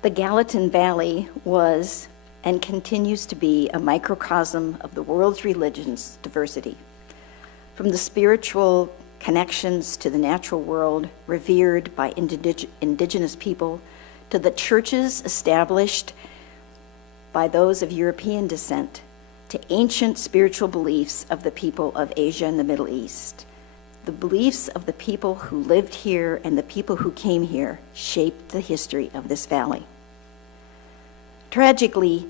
The Gallatin Valley was and continues to be a microcosm of the world's religions diversity. From the spiritual connections to the natural world revered by indigenous people, to the churches established by those of European descent, to ancient spiritual beliefs of the people of Asia and the Middle East. The beliefs of the people who lived here and the people who came here shaped the history of this valley. Tragically,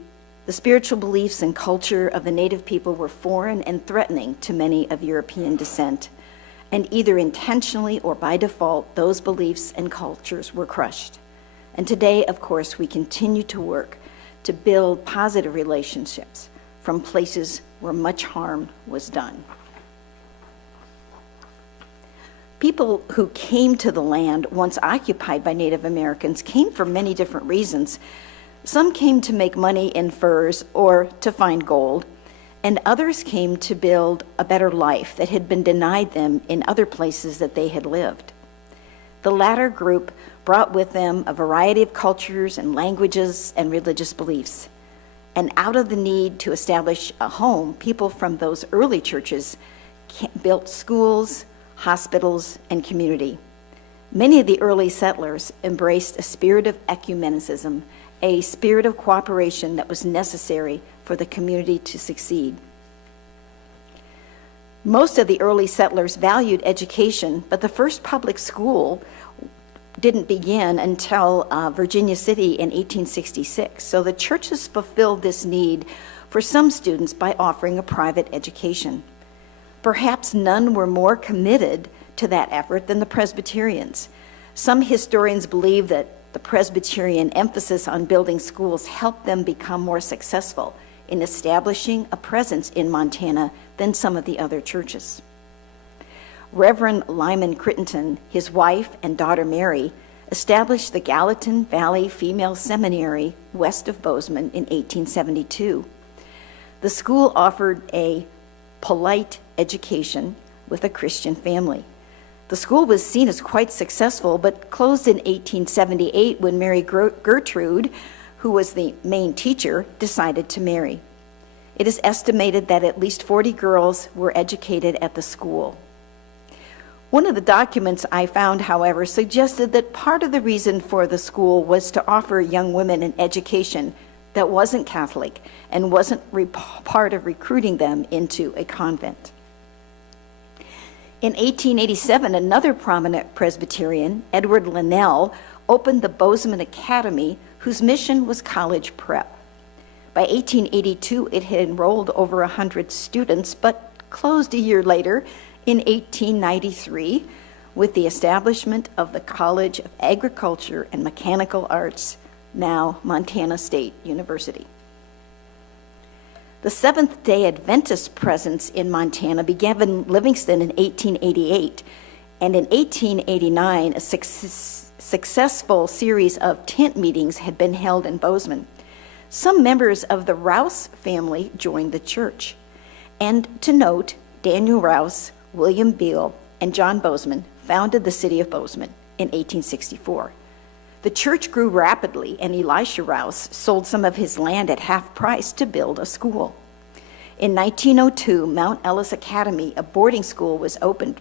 the spiritual beliefs and culture of the native people were foreign and threatening to many of European descent, and either intentionally or by default, those beliefs and cultures were crushed. And today, of course, we continue to work to build positive relationships from places where much harm was done. People who came to the land once occupied by Native Americans came for many different reasons. Some came to make money in furs or to find gold, and others came to build a better life that had been denied them in other places that they had lived. The latter group brought with them a variety of cultures and languages and religious beliefs. And out of the need to establish a home, people from those early churches built schools, hospitals, and community. Many of the early settlers embraced a spirit of ecumenicism, a spirit of cooperation that was necessary for the community to succeed. Most of the early settlers valued education, but the first public school didn't begin until Virginia City in 1866. So the churches fulfilled this need for some students by offering a private education. Perhaps none were more committed to that effort than the Presbyterians. Some historians believe that the Presbyterian emphasis on building schools helped them become more successful in establishing a presence in Montana than some of the other churches. Reverend Lyman Crittenton, his wife and daughter Mary, established the Gallatin Valley Female Seminary west of Bozeman in 1872. The school offered a polite education with a Christian family. The school was seen as quite successful, but closed in 1878 when Mary Gertrude, who was the main teacher, decided to marry. It is estimated that at least 40 girls were educated at the school. One of the documents I found, however, suggested that part of the reason for the school was to offer young women an education that wasn't Catholic and wasn't part of recruiting them into a convent. In 1887, another prominent Presbyterian, Edward Linnell, opened the Bozeman Academy, whose mission was college prep. By 1882, it had enrolled over 100 students, but closed a year later in 1893 with the establishment of the College of Agriculture and Mechanical Arts, now Montana State University. The Seventh-day Adventist presence in Montana began in Livingston in 1888, and in 1889, a successful series of tent meetings had been held in Bozeman. Some members of the Rouse family joined the church. And to note, Daniel Rouse, William Beale, and John Bozeman founded the city of Bozeman in 1864. The church grew rapidly, and Elisha Rouse sold some of his land at half price to build a school. In 1902, Mount Ellis Academy, a boarding school, was opened.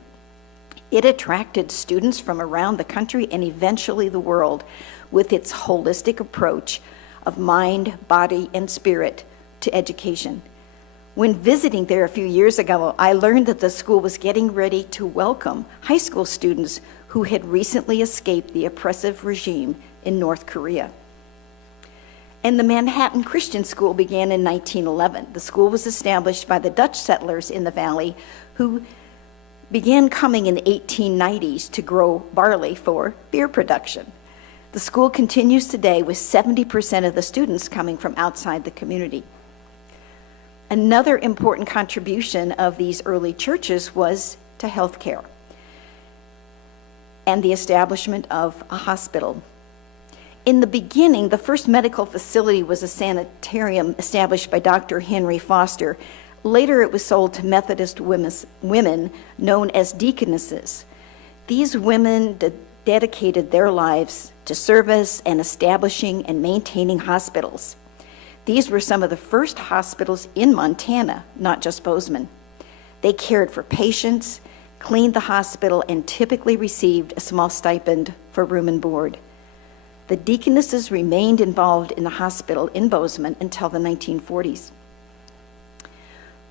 It attracted students from around the country and eventually the world with its holistic approach of mind, body, and spirit to education. When visiting there a few years ago, I learned that the school was getting ready to welcome high school students who had recently escaped the oppressive regime in North Korea. And the Manhattan Christian School began in 1911. The school was established by the Dutch settlers in the valley who began coming in the 1890s to grow barley for beer production. The school continues today with 70% of the students coming from outside the community. Another important contribution of these early churches was to healthcare and the establishment of a hospital. In the beginning, the first medical facility was a sanitarium established by Dr. Henry Foster. Later, it was sold to Methodist women known as deaconesses. These women dedicated their lives to service and establishing and maintaining hospitals. These were some of the first hospitals in Montana, not just Bozeman. They cared for patients, cleaned the hospital, and typically received a small stipend for room and board. The deaconesses remained involved in the hospital in Bozeman until the 1940s.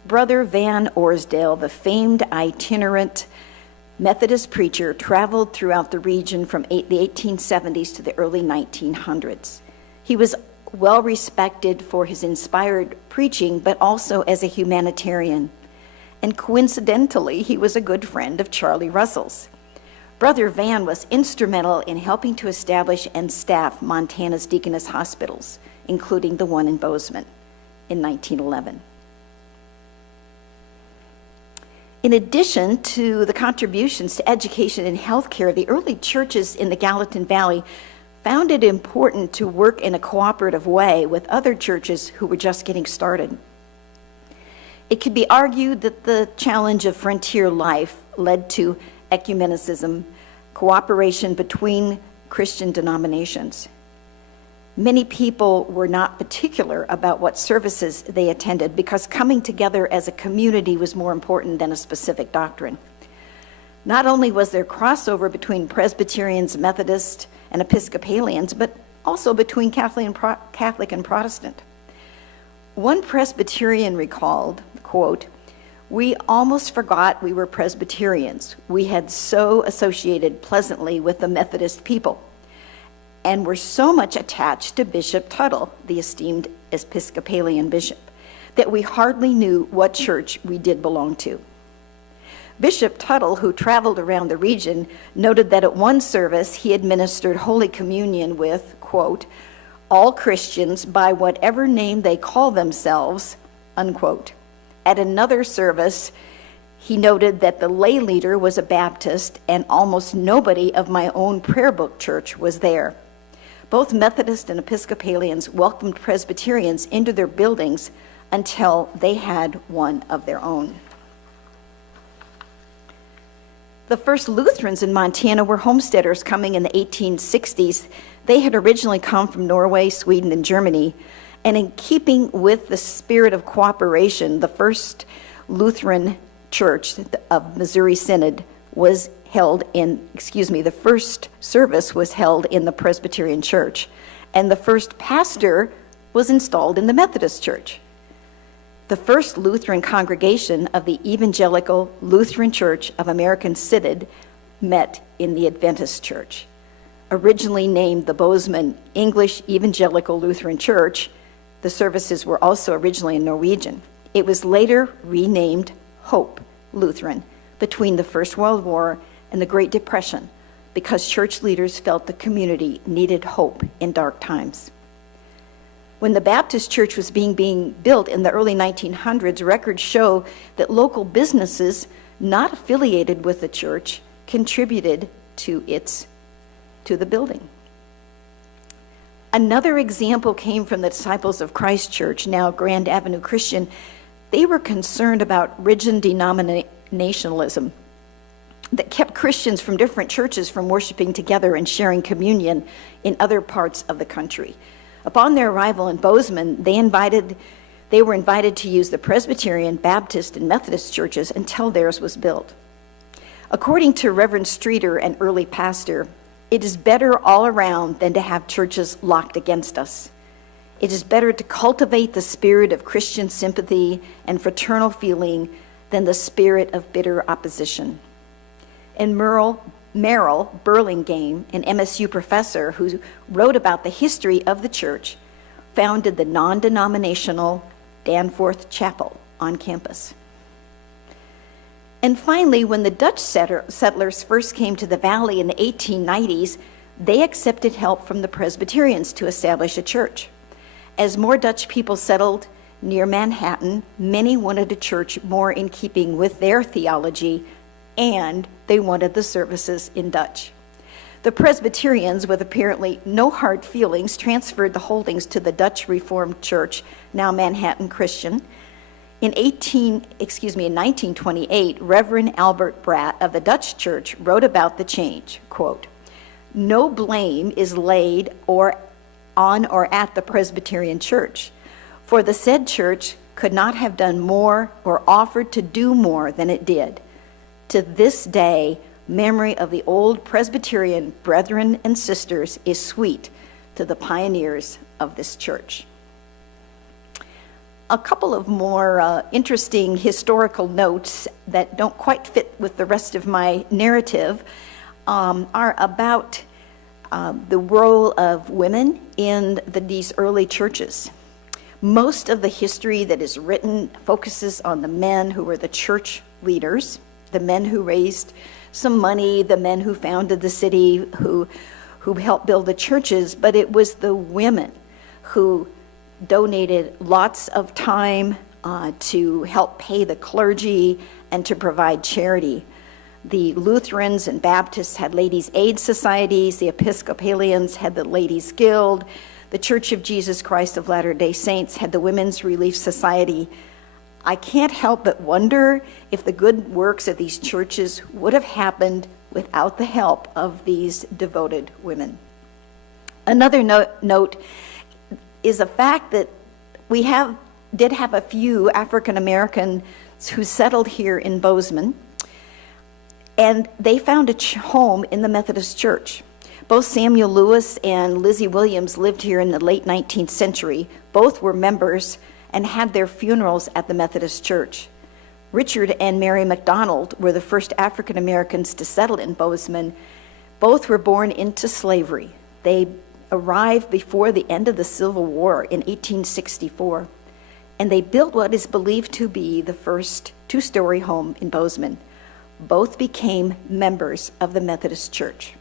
Brother Van Orsdale, the famed itinerant Methodist preacher, traveled throughout the region from the 1870s to the early 1900s. He was well respected for his inspired preaching, but also as a humanitarian. And coincidentally, he was a good friend of Charlie Russell's. Brother Van was instrumental in helping to establish and staff Montana's deaconess hospitals, including the one in Bozeman in 1911. In addition to the contributions to education and healthcare, the early churches in the Gallatin Valley found it important to work in a cooperative way with other churches who were just getting started. It could be argued that the challenge of frontier life led to ecumenicism, cooperation between Christian denominations. Many people were not particular about what services they attended because coming together as a community was more important than a specific doctrine. Not only was there crossover between Presbyterians, Methodists, and Episcopalians, but also between Catholic and Protestant. One Presbyterian recalled, quote, "We almost forgot we were Presbyterians. We had so associated pleasantly with the Methodist people and were so much attached to Bishop Tuttle, the esteemed Episcopalian bishop, that we hardly knew what church we did belong to." Bishop Tuttle, who traveled around the region, noted that at one service he administered Holy Communion with, quote, "all Christians by whatever name they call themselves," unquote. At another service, he noted that the lay leader was a Baptist and almost nobody of my own prayer book church was there. Both Methodist and Episcopalians welcomed Presbyterians into their buildings until they had one of their own. The first Lutherans in Montana were homesteaders coming in the 1860s. They had originally come from Norway, Sweden, and Germany. And in keeping with the spirit of cooperation, the first Lutheran church of Missouri Synod was held in, the first service was held in the Presbyterian church. And the first pastor was installed in the Methodist church. The first Lutheran congregation of the Evangelical Lutheran Church of American Synod met in the Adventist Church. Originally named the Bozeman English Evangelical Lutheran Church, the services were also originally in Norwegian. It was later renamed Hope Lutheran between the First World War and the Great Depression because church leaders felt the community needed hope in dark times. When the Baptist church was being built in the early 1900s, records show that local businesses not affiliated with the church contributed to the building. Another example came from the Disciples of Christ Church, now Grand Avenue Christian. They were concerned about rigid denominationalism that kept Christians from different churches from worshiping together and sharing communion in other parts of the country. Upon their arrival in Bozeman, they were invited to use the Presbyterian, Baptist, and Methodist churches until theirs was built. According to Reverend Streeter, an early pastor, it is better all around than to have churches locked against us. It is better to cultivate the spirit of Christian sympathy and fraternal feeling than the spirit of bitter opposition. And Merrill Burlingame, an MSU professor who wrote about the history of the church, founded the non-denominational Danforth Chapel on campus. And finally, when the Dutch settlers first came to the valley in the 1890s, they accepted help from the Presbyterians to establish a church. As more Dutch people settled near Manhattan, many wanted a church more in keeping with their theology, and they wanted the services in Dutch. The Presbyterians, with apparently no hard feelings, transferred the holdings to the Dutch Reformed Church, now Manhattan Christian. In 1928, Reverend Albert Bratt of the Dutch Church wrote about the change, quote, no blame is laid on or at the Presbyterian Church, for the said church could not have done more or offered to do more than it did. To this day, memory of the old Presbyterian brethren and sisters is sweet to the pioneers of this church. A couple of more interesting historical notes that don't quite fit with the rest of my narrative are about the role of women in these early churches. Most of the history that is written focuses on the men who were the church leaders, the men who raised some money, the men who founded the city, who helped build the churches, but it was the women who donated lots of time to help pay the clergy and to provide charity. The Lutherans and Baptists had ladies' aid societies, the Episcopalians had the Ladies' Guild, the Church of Jesus Christ of Latter-day Saints had the Women's Relief Society. I can't help but wonder if the good works of these churches would have happened without the help of these devoted women. Another note is the fact that we did have a few African Americans who settled here in Bozeman, and they found a home in the Methodist Church. Both Samuel Lewis and Lizzie Williams lived here in the late 19th century. Both were members and had their funerals at the Methodist Church. Richard and Mary McDonald were the first African Americans to settle in Bozeman. Both were born into slavery. They arrived before the end of the Civil War in 1864, and they built what is believed to be the first two-story home in Bozeman. Both became members of the Methodist Church.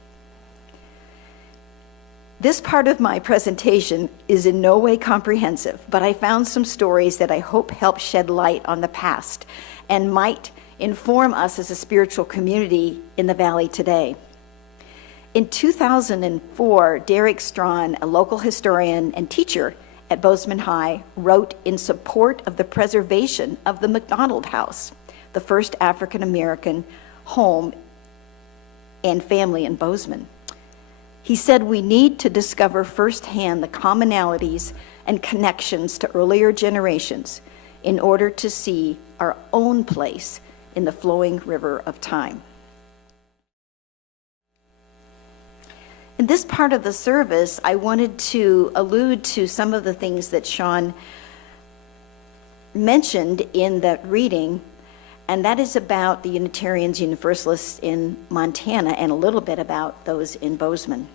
This part of my presentation is in no way comprehensive, but I found some stories that I hope help shed light on the past and might inform us as a spiritual community in the Valley today. In 2004, Derek Strawn, a local historian and teacher at Bozeman High, wrote in support of the preservation of the McDonald House, the first African American home and family in Bozeman. He said, "We need to discover firsthand the commonalities and connections to earlier generations in order to see our own place in the flowing river of time." In this part of the service, I wanted to allude to some of the things that Sean mentioned in that reading, and that is about the Unitarians, Universalists in Montana, and a little bit about those in Bozeman.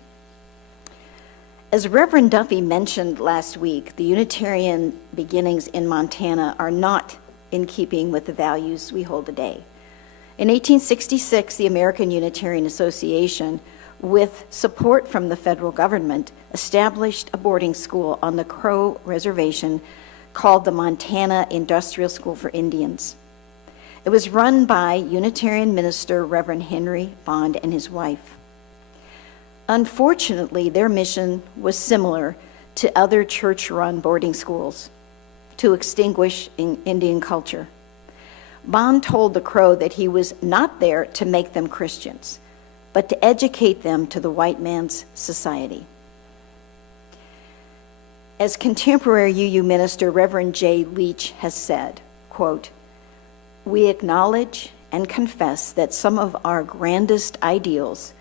As Reverend Duffy mentioned last week, the Unitarian beginnings in Montana are not in keeping with the values we hold today. In 1866, the American Unitarian Association, with support from the federal government, established a boarding school on the Crow Reservation called the Montana Industrial School for Indians. It was run by Unitarian minister Reverend Henry Bond and his wife. Unfortunately, their mission was similar to other church-run boarding schools, to extinguish Indian culture. Bond told the Crow that he was not there to make them Christians, but to educate them to the white man's society. As contemporary UU minister Reverend J. Leach has said, quote, "We acknowledge and confess that some of our grandest ideals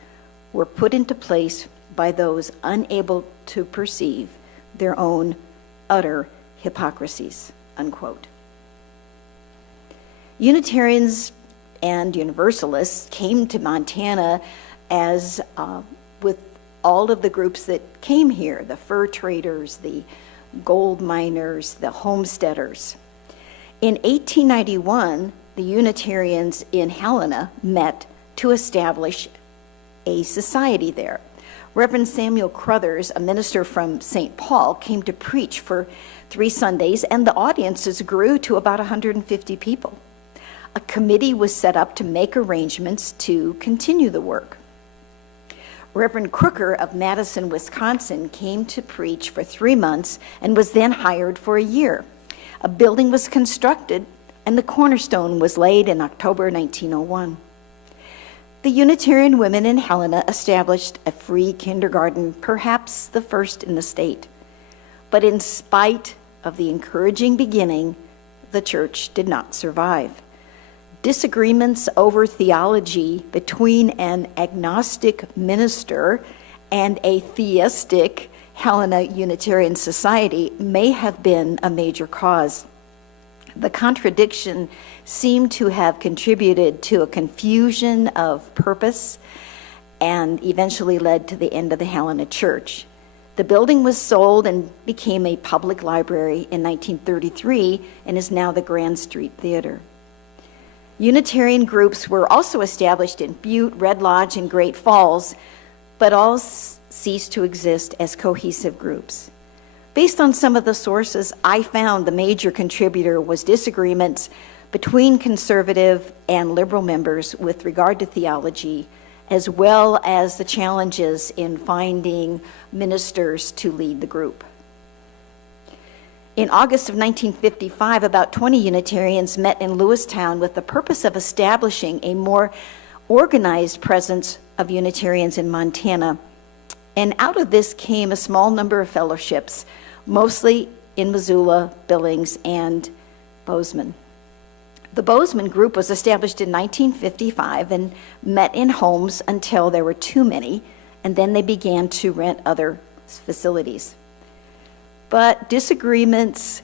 were put into place by those unable to perceive their own utter hypocrisies," unquote. Unitarians and Universalists came to Montana as with all of the groups that came here, the fur traders, the gold miners, the homesteaders. In 1891, the Unitarians in Helena met to establish a society there. Reverend Samuel Crothers, a minister from St. Paul, came to preach for 3 Sundays, and the audiences grew to about 150 people. A committee was set up to make arrangements to continue the work. Reverend Crooker of Madison, Wisconsin, came to preach for 3 months and was then hired for a year. A building was constructed, and the cornerstone was laid in October 1901. The Unitarian women in Helena established a free kindergarten, perhaps the first in the state. But in spite of the encouraging beginning, the church did not survive. Disagreements over theology between an agnostic minister and a theistic Helena Unitarian society may have been a major cause. The contradiction seemed to have contributed to a confusion of purpose and eventually led to the end of the Helena Church. The building was sold and became a public library in 1933 and is now the Grand Street Theater. Unitarian groups were also established in Butte, Red Lodge, and Great Falls, but all ceased to exist as cohesive groups. Based on some of the sources I found, the major contributor was disagreements between conservative and liberal members with regard to theology, as well as the challenges in finding ministers to lead the group. In August of 1955, about 20 Unitarians met in Lewistown with the purpose of establishing a more organized presence of Unitarians in Montana. And out of this came a small number of fellowships, mostly in Missoula, Billings, and Bozeman. The Bozeman group was established in 1955 and met in homes until there were too many, and then they began to rent other facilities. But disagreements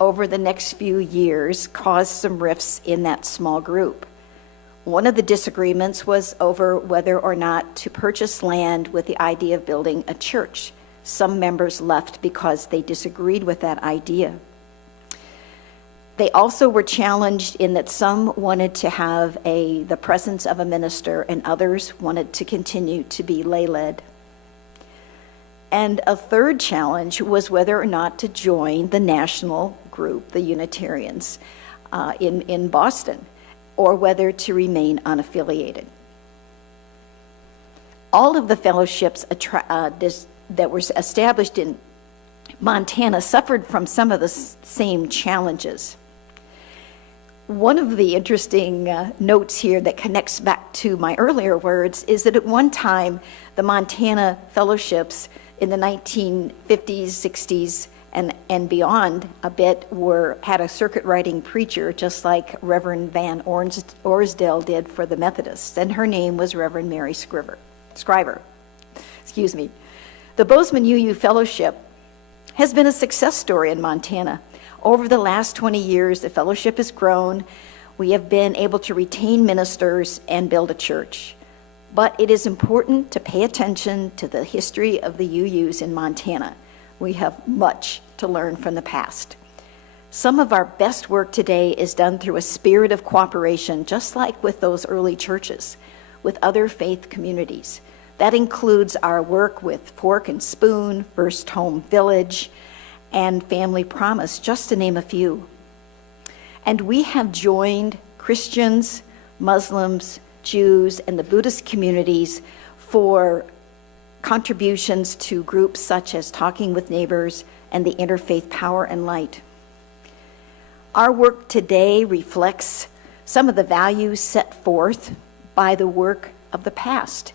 over the next few years caused some rifts in that small group. One of the disagreements was over whether or not to purchase land with the idea of building a church. Some members left because they disagreed with that idea. They also were challenged in that some wanted to have the presence of a minister and others wanted to continue to be lay-led. And a third challenge was whether or not to join the national group, the Unitarians, in Boston, or whether to remain unaffiliated. All of the fellowships that were established in Montana suffered from some of the same challenges. One of the interesting notes here that connects back to my earlier words is that at one time, the Montana fellowships in the 1950s, 60s, and beyond a bit had a circuit riding preacher, just like Reverend Van Orsdale did for the Methodists, and her name was Reverend Mary Scriver. The Bozeman UU Fellowship has been a success story in Montana. Over the last 20 years, the fellowship has grown. We have been able to retain ministers and build a church. But it is important to pay attention to the history of the UUs in Montana. We have much to learn from the past. Some of our best work today is done through a spirit of cooperation, just like with those early churches, with other faith communities. That includes our work with Fork and Spoon, First Home Village, and Family Promise, just to name a few. And we have joined Christians, Muslims, Jews, and the Buddhist communities for contributions to groups such as Talking with Neighbors and the Interfaith Power and Light. Our work today reflects some of the values set forth by the work of the past.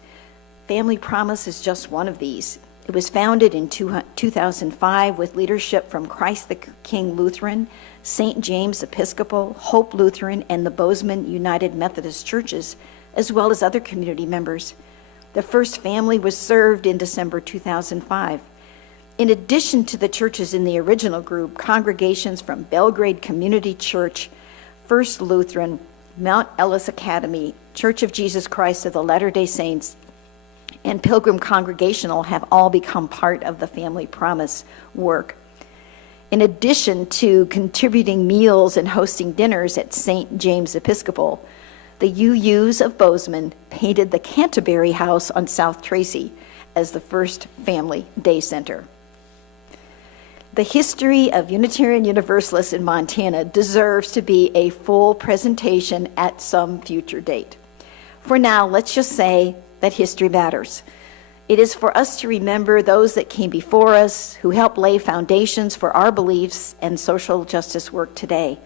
Family Promise is just one of these. It was founded in 2005 with leadership from Christ the King Lutheran, St. James Episcopal, Hope Lutheran, and the Bozeman United Methodist Churches, as well as other community members. The first family was served in December 2005. In addition to the churches in the original group, congregations from Belgrade Community Church, First Lutheran, Mount Ellis Academy, Church of Jesus Christ of the Latter-day Saints, and Pilgrim Congregational have all become part of the Family Promise work. In addition to contributing meals and hosting dinners at St. James Episcopal, the UUs of Bozeman painted the Canterbury House on South Tracy as the first family day center. The history of Unitarian Universalists in Montana deserves to be a full presentation at some future date. For now, let's just say that history matters. It is for us to remember those that came before us, who helped lay foundations for our beliefs and social justice work today.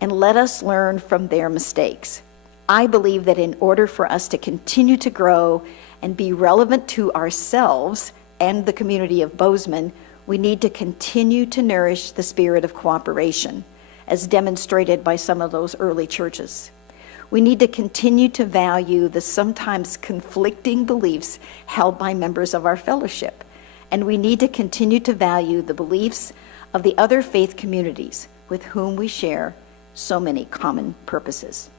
And let us learn from their mistakes. I believe that in order for us to continue to grow and be relevant to ourselves and the community of Bozeman, we need to continue to nourish the spirit of cooperation, as demonstrated by some of those early churches. We need to continue to value the sometimes conflicting beliefs held by members of our fellowship, and we need to continue to value the beliefs of the other faith communities with whom we share so many common purposes.